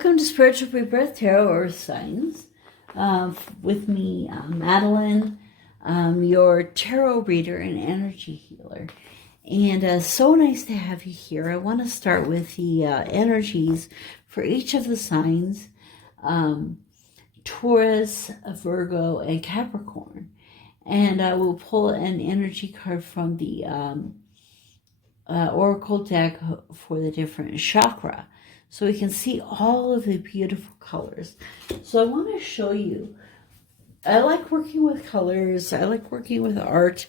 Welcome to Spiritual Rebirth Tarot, Earth Signs. With me, Madelyn, your tarot reader and energy healer. And so nice to have you here. I want to start with the energies for each of the signs, Taurus, Virgo, and Capricorn. And I will pull an energy card from the Oracle deck for the different chakra, so we can see all of the beautiful colors. So I want to show you, I like working with colors, I like working with art,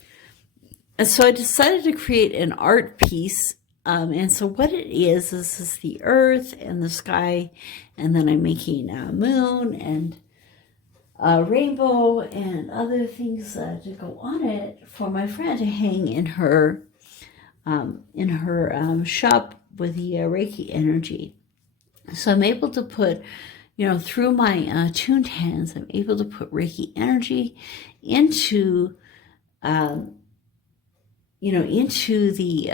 and so I decided to create an art piece. And so what it is the earth and the sky, and then I'm making a moon and a rainbow and other things to go on it for my friend to hang in her shop with the Reiki energy. So I'm able to put, through my tuned hands, I'm able to put Reiki energy into, into the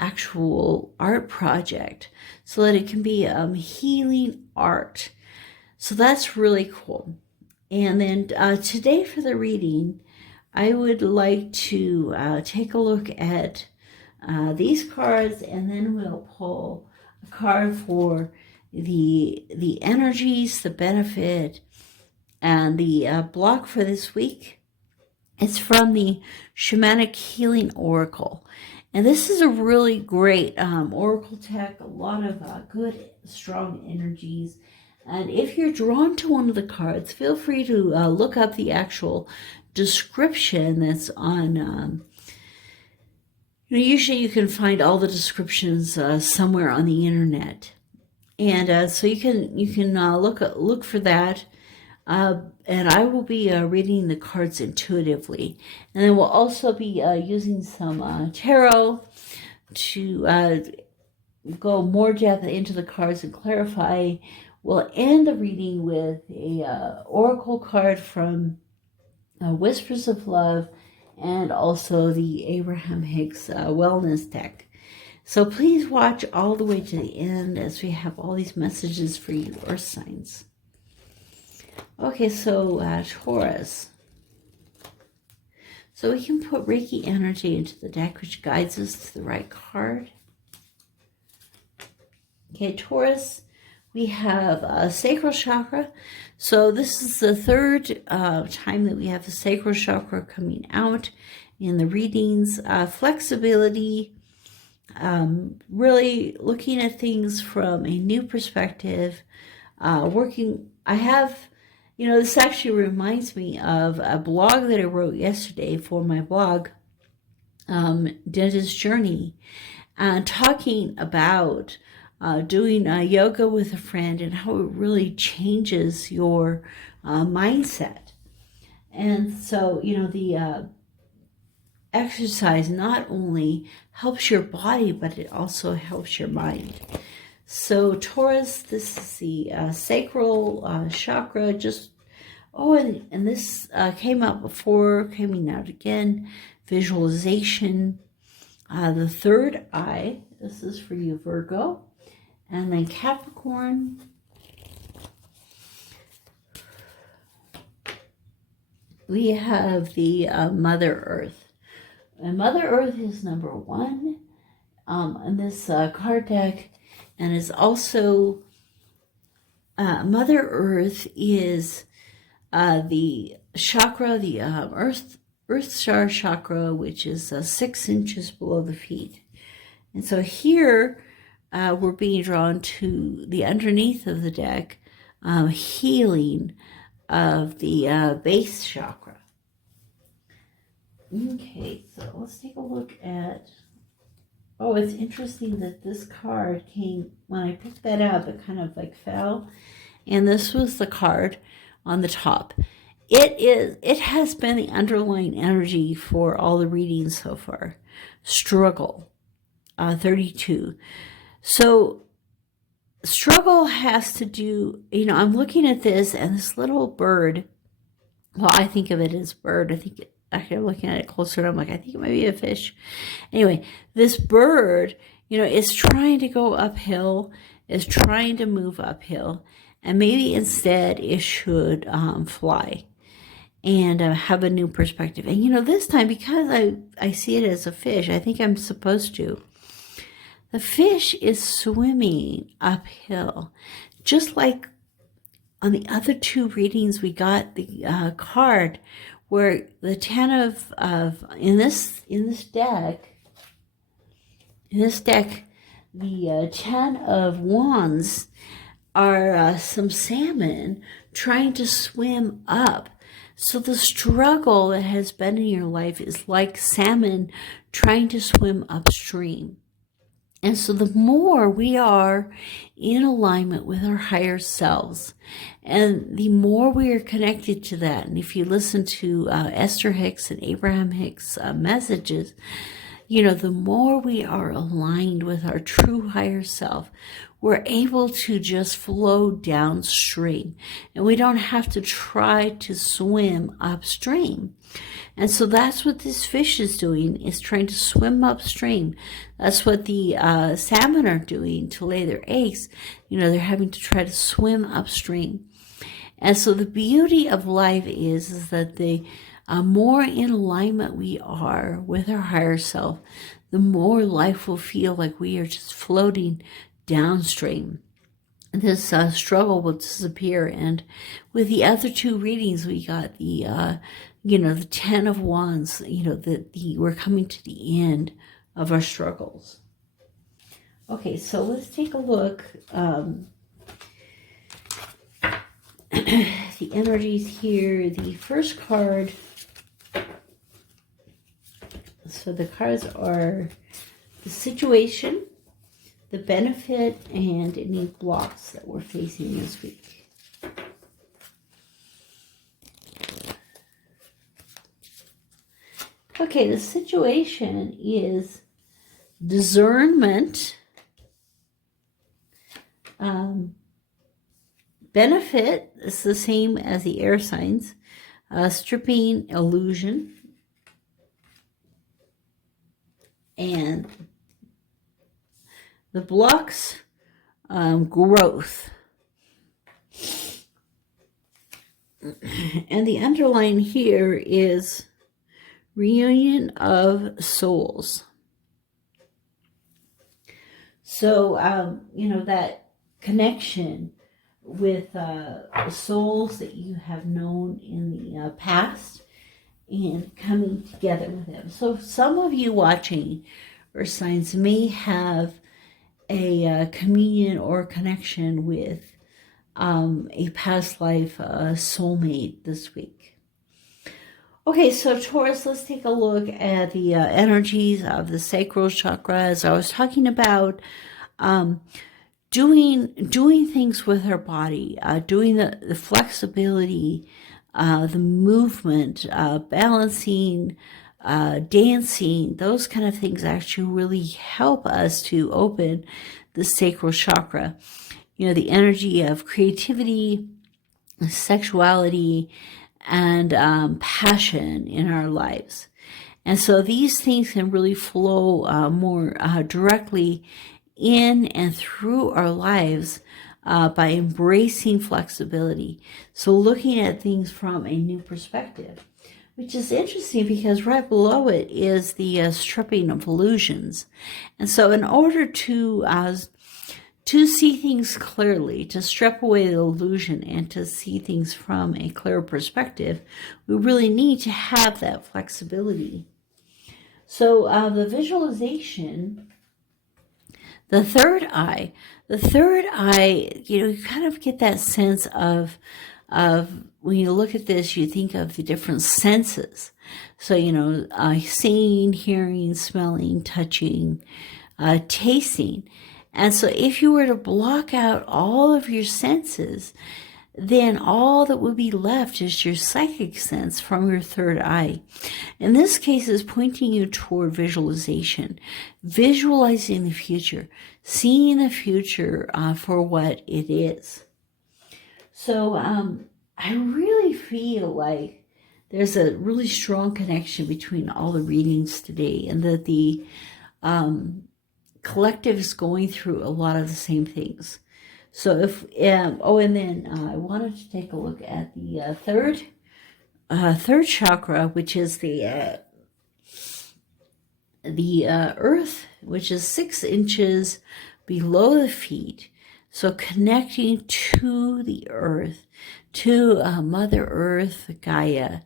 actual art project, so that it can be healing art. So that's really cool. And then today for the reading, I would like to take a look at these cards, and then we'll pull a card for the energies, the benefit, and the block for this week. It's from the Shamanic Healing Oracle. And this is a really great oracle deck, a lot of good, strong energies. And if you're drawn to one of the cards, feel free to look up the actual description that's on... usually you can find all the descriptions somewhere on the internet, and so you can look for that. And I will be reading the cards intuitively, and then we'll also be using some tarot to go more depth into the cards and clarify. We'll end the reading with a oracle card from Whispers of Love, and also the Abraham Hicks Wellness deck. So please watch all the way to the end as we have all these messages for you, Earth signs. Okay, so Taurus. So we can put Reiki energy into the deck, which guides us to the right card. Okay, Taurus, we have a sacral chakra. So this is the third time that we have the sacral chakra coming out in the readings. Flexibility, really looking at things from a new perspective. I have, this actually reminds me of a blog that I wrote yesterday for my blog, Dentist Journey, talking about doing yoga with a friend and how it really changes your mindset. And so, the exercise not only helps your body, but it also helps your mind. So Taurus, this is the sacral chakra. And this came out before, coming out again. Visualization, the third eye. This is for you, Virgo. And then Capricorn, we have the Mother Earth. And Mother Earth is number one in this card deck. And is also, Mother Earth is the chakra, the Earth Star chakra, which is 6 inches below the feet. And so here, we're being drawn to the underneath of the deck, healing of the base chakra. Okay, so let's take a look at, it's interesting that this card came, when I picked that up, it kind of fell, and this was the card on the top. It has been the underlying energy for all the readings so far. Struggle, 32. So struggle has to do, I'm looking at this, and this little bird, well, I think of it as bird. Actually, I'm looking at it closer, and I'm like, I think it might be a fish. Anyway, this bird, is trying to go uphill, is trying to move uphill, and maybe instead it should fly and have a new perspective. And, you know, this time, because I see it as a fish, I think I'm supposed to. The fish is swimming uphill, just like on the other two readings we got the card where the 10 of in this deck, the 10 of wands are some salmon trying to swim up. So the struggle that has been in your life is like salmon trying to swim upstream. And so the more we are in alignment with our higher selves, and the more we are connected to that, and if you listen to Esther Hicks and Abraham Hicks' messages, you know, the more we are aligned with our true higher self, we're able to just flow downstream, and we don't have to try to swim upstream. And so that's what this fish is doing, is trying to swim upstream. That's what the salmon are doing to lay their eggs. You know, they're having to try to swim upstream. And so the beauty of life is that the more in alignment we are with our higher self, the more life will feel like we are just floating downstream. This struggle will disappear. And with the other two readings, we got the the 10 of wands, you know, we're coming to the end of our struggles. Okay, so let's take a look. The energies here, the first card. So the cards are the situation, the benefit, and any blocks that we're facing this week. Okay, the situation is discernment, benefit is the same as the air signs, stripping illusion, and the blocks, growth. And the underline here is reunion of souls. So, that connection with souls that you have known in the past and coming together with them. So some of you watching Earth signs may have a communion or connection with a past life soulmate this week. Okay, so Taurus, let's take a look at the energies of the sacral chakra. As I was talking about, doing things with our body, doing the flexibility, the movement, balancing, dancing, those kind of things actually really help us to open the sacral chakra. You know, the energy of creativity, sexuality, and passion in our lives. And so these things can really flow more directly in and through our lives by embracing flexibility. So looking at things from a new perspective, which is interesting because right below it is the stripping of illusions. And so in order to see things clearly, to strip away the illusion and to see things from a clear perspective, we really need to have that flexibility. So the visualization, the third eye, you kind of get that sense of when you look at this, you think of the different senses. So, seeing, hearing, smelling, touching, tasting. And so if you were to block out all of your senses, then all that would be left is your psychic sense from your third eye. In this case, is pointing you toward visualization, visualizing the future, seeing the future for what it is. So I really feel like there's a really strong connection between all the readings today, and that the collective is going through a lot of the same things. So if, oh, and then I wanted to take a look at the third chakra, which is the earth, which is 6 inches below the feet. So connecting to the earth, to Mother Earth, Gaia.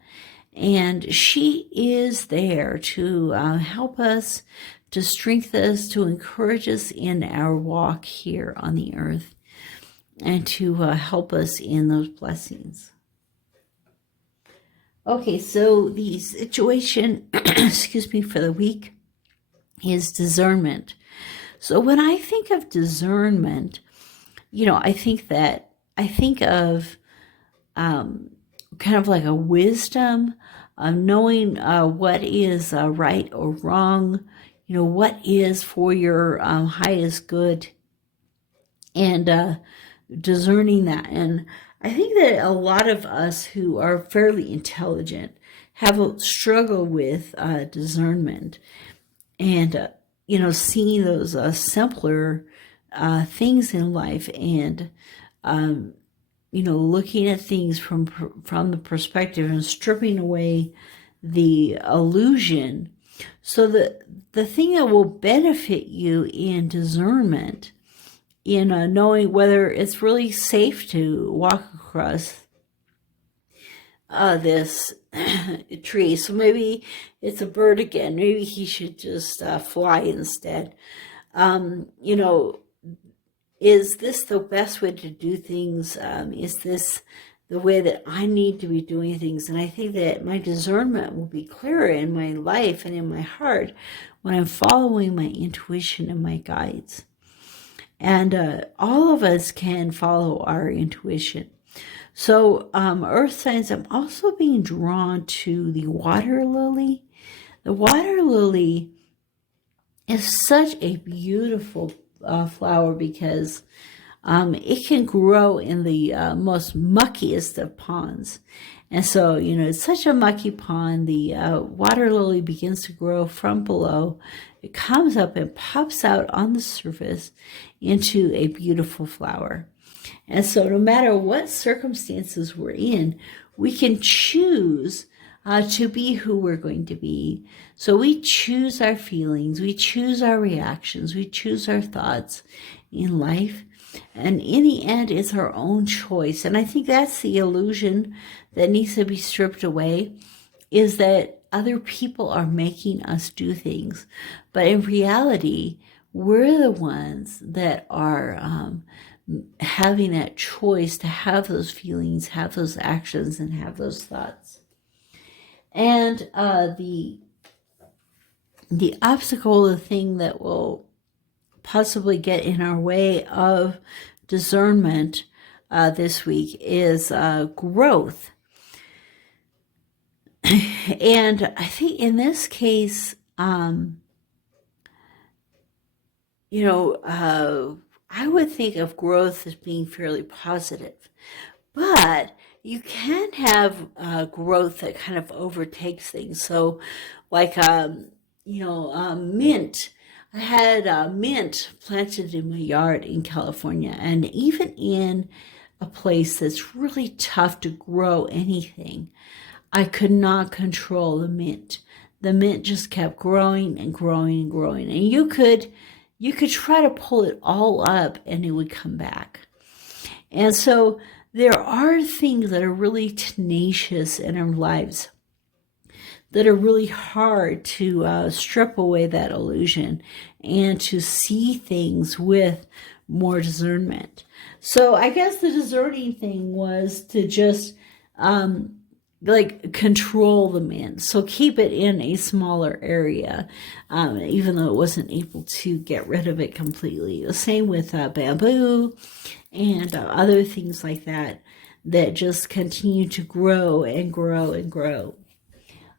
And she is there to help us, to strengthen us, to encourage us in our walk here on the earth, and to help us in those blessings. Okay, so the situation, excuse me, for the week is discernment. So when I think of discernment, you know, I think of kind of like a wisdom, knowing what is right or wrong, you know, what is for your highest good, and discerning that. And I think that a lot of us who are fairly intelligent have a struggle with discernment, and you know, seeing those simpler things in life, and you know, looking at things from the perspective and stripping away the illusion. So the thing that will benefit you in discernment, in knowing whether it's really safe to walk across this tree. So maybe it's a bird again. Maybe he should just fly instead. You know, is this the best way to do things? Is this the way that I need to be doing things? And I think that my discernment will be clearer in my life and in my heart when I'm following my intuition and my guides. And all of us can follow our intuition. So earth signs, I'm also being drawn to the water lily. The water lily is such a beautiful flower because it can grow in the most muckiest of ponds. And so, you know, it's such a mucky pond. The water lily begins to grow from below. It comes up and pops out on the surface into a beautiful flower. And so no matter what circumstances we're in, we can choose to be who we're going to be. So we choose our feelings, we choose our reactions, we choose our thoughts in life. And in the end, it's our own choice. And I think that's the illusion that needs to be stripped away, is that other people are making us do things. But in reality, we're the ones that are having that choice to have those feelings, have those actions, and have those thoughts. And the obstacle, the thing that will possibly get in our way of discernment this week is growth. And I think in this case, you know, I would think of growth as being fairly positive, but you can have growth that kind of overtakes things. So like, you know, mint. I had mint planted in my yard in California, and even in a place that's really tough to grow anything, I could not control the mint. The mint just kept growing and growing and growing, and you could try to pull it all up and it would come back. And so there are things that are really tenacious in our lives that are really hard to strip away that illusion and to see things with more discernment. So I guess the discerning thing was to just like control the mint. So keep it in a smaller area, even though it wasn't able to get rid of it completely. The same with bamboo and other things like that just continue to grow and grow and grow.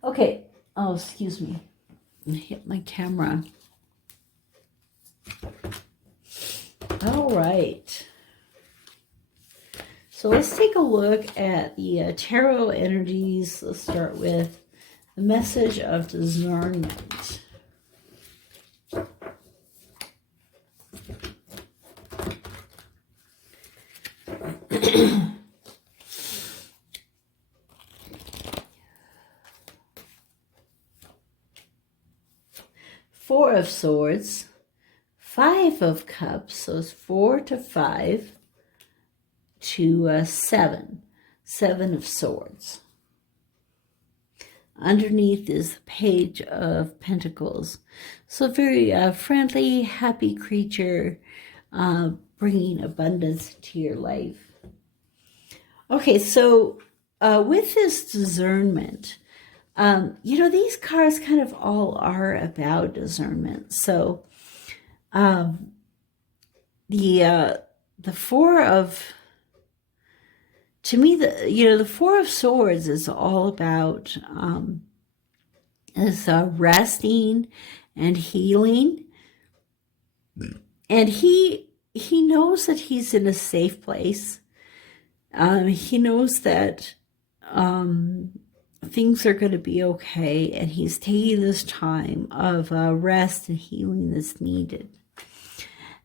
Okay. Oh, excuse me. I hit my camera. All right. So let's take a look at the tarot energies. Let's start with the message of discernment. Four of Swords, Five of Cups, so it's 4 to 5 to 7. Seven of Swords. Underneath is the Page of Pentacles. So very friendly, happy creature, bringing abundance to your life. Okay, so with this discernment, these cards kind of all are about discernment. So the Four of, to me, the Four of Swords is all about resting and healing. And he knows that he's in a safe place. He knows that things are going to be okay, and he's taking this time of rest and healing that's needed.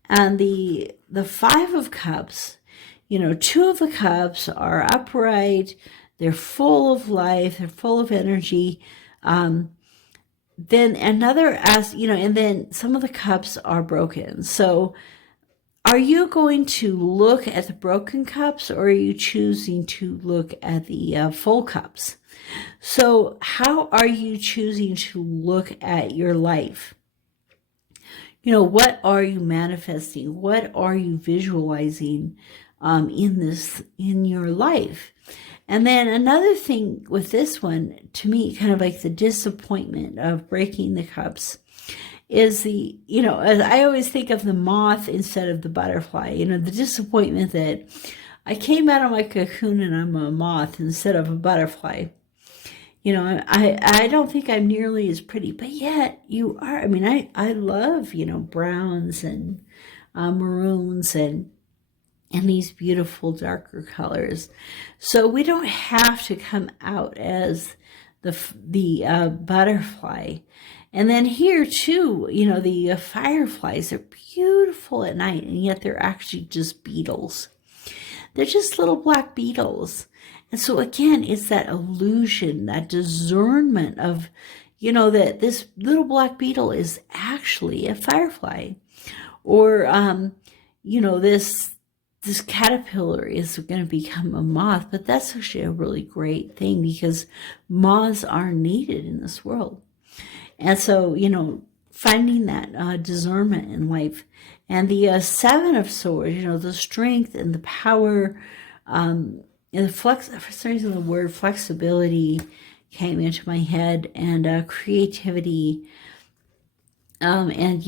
And the Five of Cups, Two of the Cups are upright, they're full of life, they're full of energy. Then another, and then some of the cups are broken. So are you going to look at the broken cups, or are you choosing to look at the full cups? So how are you choosing to look at your life? What are you manifesting? What are you visualizing in your life? And then another thing with this one, to me, kind of like the disappointment of breaking the cups, is I always think of the moth instead of the butterfly. The disappointment that I came out of my cocoon and I'm a moth instead of a butterfly. I don't think I'm nearly as pretty, but yet you are. I mean, I love, browns and maroons and these beautiful darker colors. So we don't have to come out as the butterfly. And then here too, the fireflies are beautiful at night, and yet they're actually just beetles. They're just little black beetles. And so again, it's that illusion, that discernment of, that this little black beetle is actually a firefly. Or, this caterpillar is going to become a moth, but that's actually a really great thing, because moths are needed in this world. And so, finding that discernment in life. And the Seven of Swords, the strength and the power, and the for some reason the word flexibility came into my head, and creativity. And,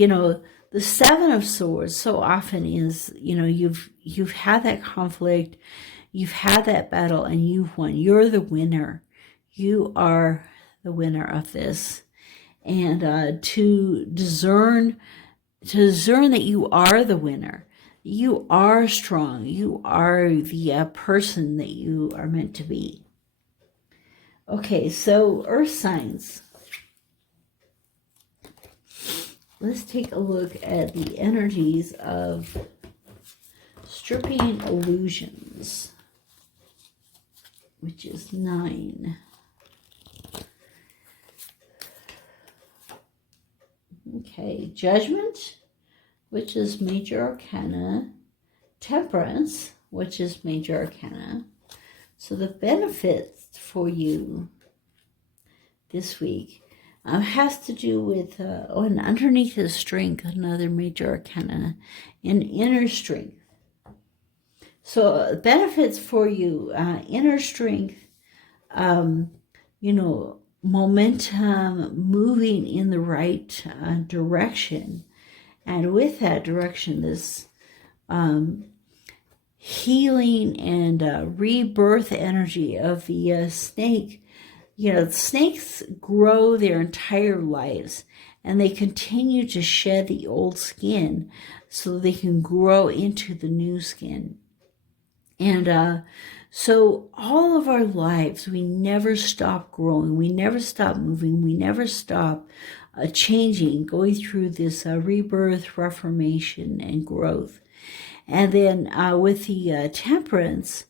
the Seven of Swords so often is, you've had that conflict, you've had that battle, and you've won. You're the winner. You are the winner of this. And to discern that you are the winner, you are strong, you are the person that you are meant to be. Okay, so earth signs. Let's take a look at the energies of stripping illusions, which is 9. Okay, Judgment, which is Major Arcana. Temperance, which is Major Arcana. So the benefits for you this week has to do with, and underneath is Strength, another Major Arcana, and Inner Strength. So benefits for you, inner strength, momentum, moving in the right direction. And with that direction, this healing and rebirth energy of the snake. Snakes grow their entire lives, and they continue to shed the old skin so they can grow into the new skin. And so all of our lives, we never stop growing, we never stop moving, we never stop changing, going through this rebirth, reformation, and growth. And then with the Temperance,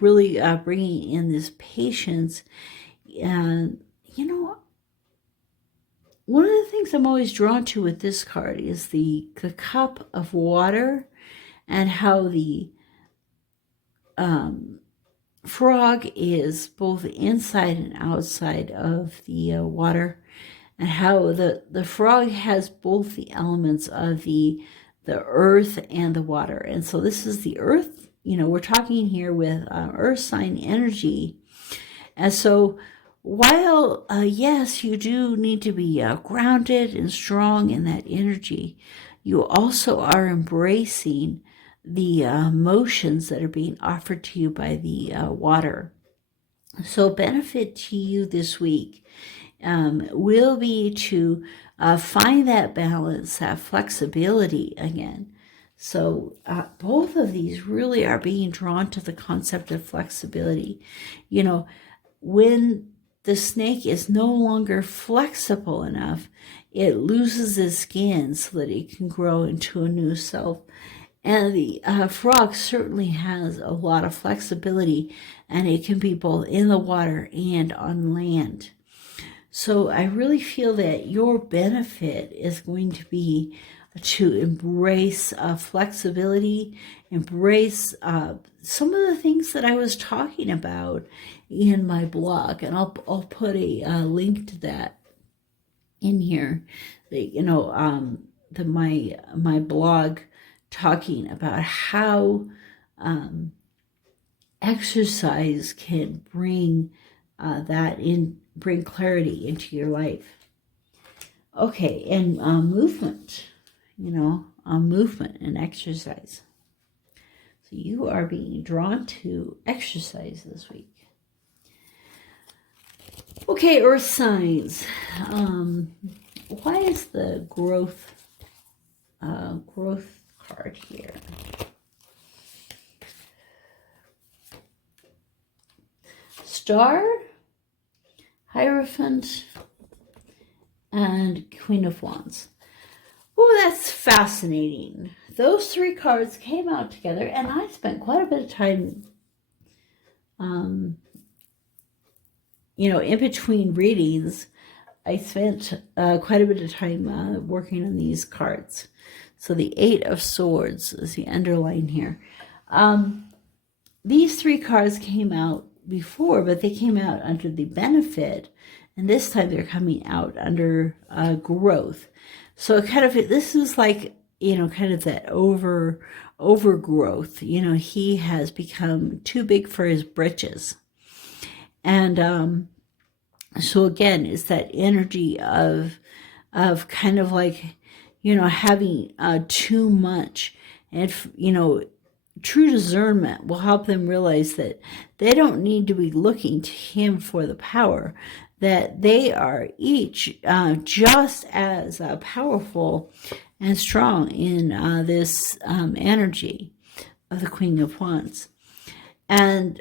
really bringing in this patience. And, one of the things I'm always drawn to with this card is the cup of water, and how the frog is both inside and outside of the water, and how the frog has both the elements of the earth and the water. And so this is the earth, we're talking here with earth sign energy. And so while, yes, you do need to be grounded and strong in that energy, you also are embracing the emotions that are being offered to you by the water. So benefit to you this week will be to find that balance, that flexibility again. So both of these really are being drawn to the concept of flexibility. When the snake is no longer flexible enough, it loses its skin so that it can grow into a new self. And the frog certainly has a lot of flexibility, and it can be both in the water and on land. So I really feel that your benefit is going to be to embrace flexibility, embrace some of the things that I was talking about in my blog, and I'll put a link to that in here. My blog talking about how exercise can bring bring clarity into your life. Okay, and movement. Movement and exercise. So you are being drawn to exercise this week. Okay, earth signs. Why is the growth card here? Star, Hierophant, and Queen of Wands. Oh, that's fascinating. Those three cards came out together, and I spent quite a bit of time, in between readings. I spent quite a bit of time working on these cards. So the Eight of Swords is the underline here. These three cards came out before, but they came out under the benefit, and this time they're coming out under growth. So this is like, kind of that overgrowth. He has become too big for his britches. And so again, it's that energy of kind of like, having too much. And, true discernment will help them realize that they don't need to be looking to him for the power, that they are each just as powerful and strong in this energy of the Queen of Wands. And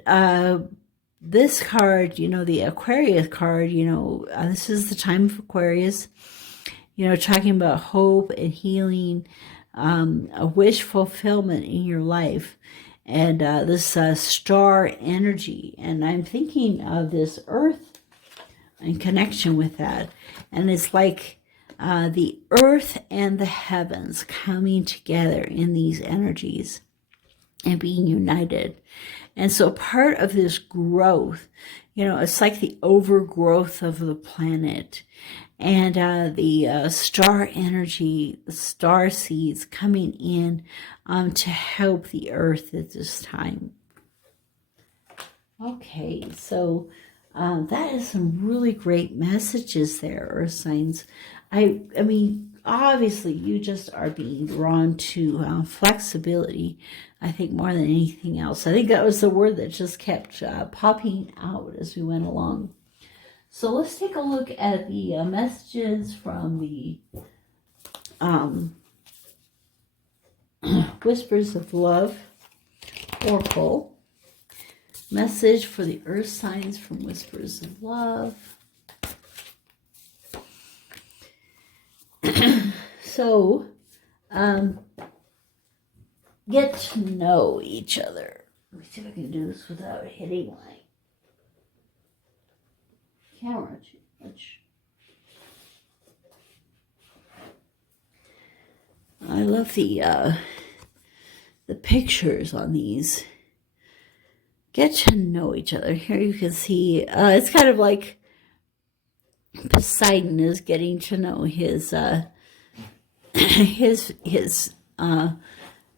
this card, the Aquarius card, this is the time of Aquarius, talking about hope and healing, a wish fulfillment in your life, and this star energy. And I'm thinking of this earth in connection with that. And it's like the earth and the heavens coming together in these energies and being united. And so part of this growth, it's like the overgrowth of the planet, and the star energy, the star seeds coming in to help the earth at this time. Okay, so that is some really great messages there, earth signs. I mean, obviously you just are being drawn to flexibility, I think, more than anything else. I think that was the word that just kept popping out as we went along. So let's take a look at the messages from the Whispers of Love Oracle. Message for the earth signs from Whispers of Love. So get to know each other. Let me see if I can do this without hitting my camera too much. I love the pictures on these. Get to know each other. Here you can see, it's kind of like Poseidon is getting to know his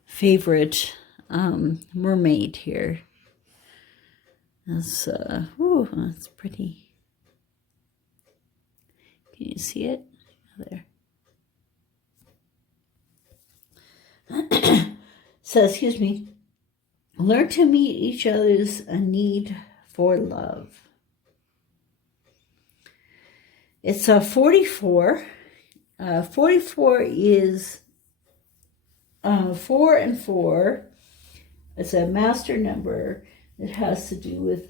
favorite mermaid here. That's that's pretty. Can you see it? There. So, excuse me. Learn to meet each other's need for love. It's a 44. 44 is 4 and 4. It's a master number. It has to do with,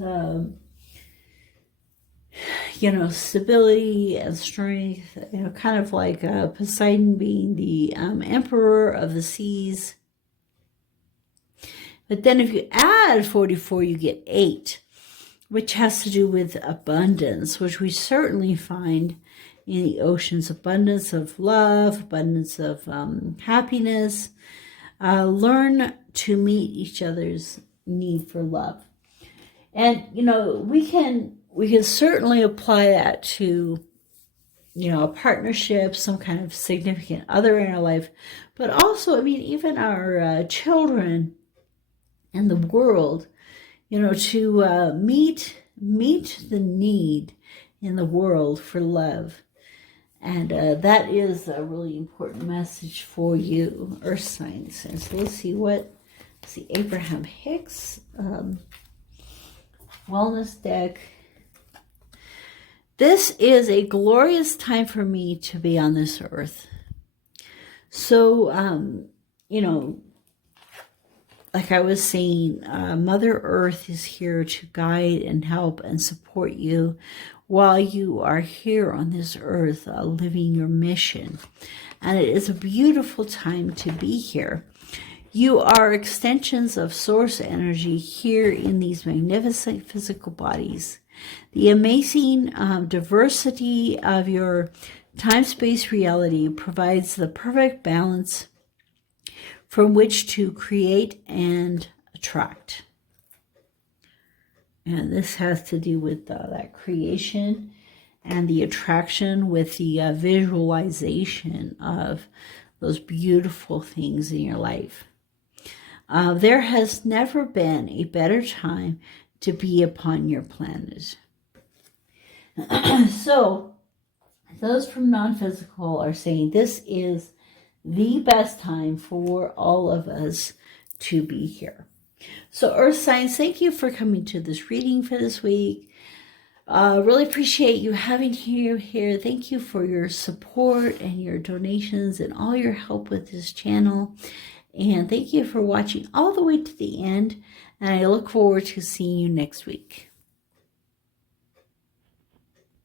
stability and strength. Kind of like Poseidon being the emperor of the seas. But then if you add 44, you get 8, which has to do with abundance, which we certainly find in the oceans. Abundance of love, abundance of happiness. Learn to meet each other's need for love. And, we can certainly apply that to, a partnership, some kind of significant other in our life. But also, even our children and the world, to meet the need in the world for love. And that is a really important message for you, Earth signs. And so let's see Abraham Hicks wellness deck. This is a glorious time for me to be on this earth. So, like I was saying, Mother Earth is here to guide and help and support you while you are here on this earth, living your mission. And it is a beautiful time to be here. You are extensions of source energy here in these magnificent physical bodies. The amazing diversity of your time-space reality provides the perfect balance from which to create and attract. And this has to do with that creation and the attraction with the visualization of those beautiful things in your life. There has never been a better time to be upon your planet. So, those from non-physical are saying this is the best time for all of us to be here. So, Earth signs, thank you for coming to this reading for this week. Really appreciate you having you here. Thank you for your support and your donations and all your help with this channel. And thank you for watching all the way to the end. And I look forward to seeing you next week.